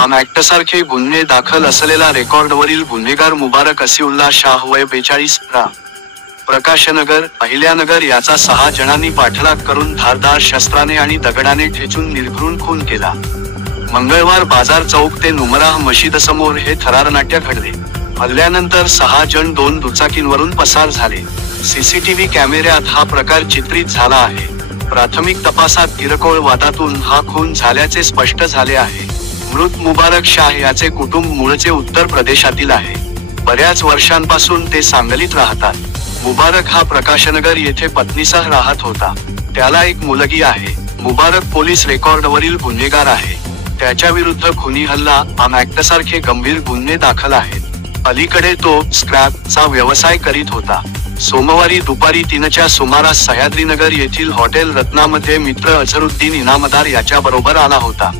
आम ॲक्टसारखे गुन्हे दाखल असलेला रेकॉर्डवरील गुन्हेगार मुबारक असिउल्ला शाह वय 42 प्रकाशनगर अहिल्यानगर याचा 6 जणांनी पाठलाग करून धारदार शस्त्राने आणि दगडाने ठेचून निर्घृण खून केला। मंगळवार बाजार चौक ते नुमराह मशिदसमोर हे थरारनाट्य घडले। हल्ल्यानंतर 6 जण 2 दुचाकींवरून पसार झाले। सीसीटीव्ही कॅमेऱ्यात हा प्रकार चित्रित झाला आहे। प्राथमिक तपासात किरकोळ वादातून हा खून झाल्याचे स्पष्ट झाले आहे। मृत मुबारक शाह याचे कुटुंब मूळचे उत्तर प्रदेशातील आहे। बऱ्याच वर्षांपासून ते सांगलीत राहतात। मुबारक हा प्रकाशनगर येथे पत्नीसह राहत होता। त्याला एक मुलगी आहे। मुबारक पोलीस रेकॉर्डवरील गुन्हेगार आहे। त्याच्याविरुद्ध खुनी हल्ला आम ॲक्टसारखे गंभीर गुन्हे दाखल आहेत। अलीकडे तो स्क्रॅपचा व्यवसाय करीत होता। सोमवारी दुपारी 3च्या सुमारास सह्याद्रीनगर येथील हॉटेल रत्नामध्ये मित्र अझरुद्दीन इनामदार याच्याबरोबर आला होता।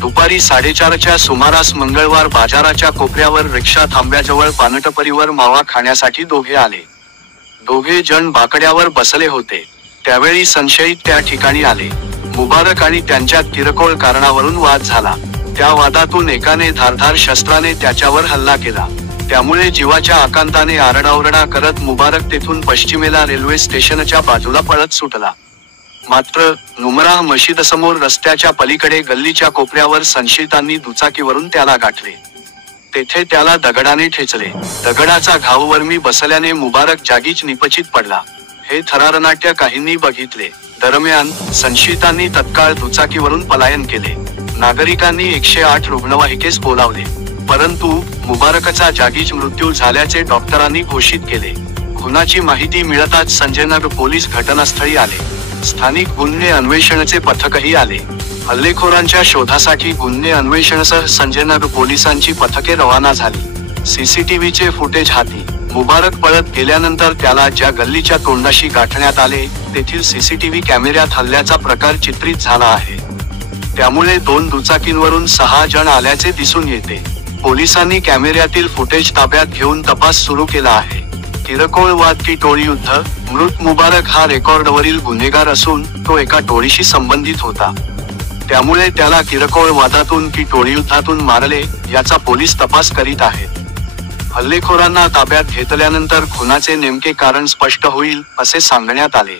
दुपारी 4:30च्या सुमारास मंगळवार बाजाराच्या कोपऱ्यावर रिक्षा थांब्याजवळ पानटपरीवर मावा खाण्यासाठी दोघे आले। दोघे जण बाकड्यावर बसले होते। त्यावेळी संशयित त्या ठिकाणी आले। मुबारक आणि त्यांच्यात किरकोळ कारणावरून वाद झाला। त्या वादातून एकाने धारदार शस्त्राने त्याच्यावर हल्ला केला। त्यामुळे जीवाच्या आकांताने आरडाओरडा करत मुबारक तेथून पश्चिमेला रेल्वे स्टेशनच्या बाजूला पळत सुटला। मात्र नुमराह मशिदसमोर रस्त्याच्या पलीकडे गल्लीच्या कोपऱ्यावर संशयितांनी दुचाकीवरून त्याला गाठले। तेथे त्याला दगडाने ठेचले। दगडाचा घाव वरमी बसल्याने मुबारक जागीच निपचित पडला। हे थरारनाट्य काहींनी बघितले। दरम्यान संशयितांनी तत्काळ दुचाकीवरून पलायन केले। नागरिकांनी 108 रुग्णवाहिकेस बोलावले, परंतु मुबारकचा जागीच मृत्यू झाल्याचे डॉक्टरांनी घोषित केले। खुनाची माहिती मिळताच संजयनगर पोलीस घटनास्थळी आले। स्थानिक गुन्हे अन्वेषणचे पथकही आले। हल्लेखोरांच्या शोधासाठी गुन्हे अन्वेषणसह संजयनगर पोलिसांची पथके रवाना झाली। सीसीटीव्हीचे फुटेज हाती। मुबारक पळत गेल्यानंतर त्याला ज्या गल्लीच्या तोंडाशी गाठण्यात आले तेथील सीसीटीव्ही कॅमेऱ्यात हल्ल्याचा प्रकार चित्रित झाला आहे। त्यामुळे 2 दुचाकींवरून 6 जण आल्याचे दिसून येते। पोलिसांनी कॅमेऱ्यातील फुटेज ताब्यात घेऊन तपास सुरू केला आहे। किरकोळ वाद की टोळीयुद्ध। मृत मुबारक हा रेकॉर्डवरील गुन्हेगार असून तो एका टोळीशी संबंधित होता। त्यामुळे त्याला किरकोळ वादातून की टोळीयुद्धातून मारले याचा पोलीस तपास करीत आहेत। हल्लेखोरांना ताब्यात घेतल्यानंतर खुनाचे नेमके कारण स्पष्ट होईल असे सांगण्यात आले।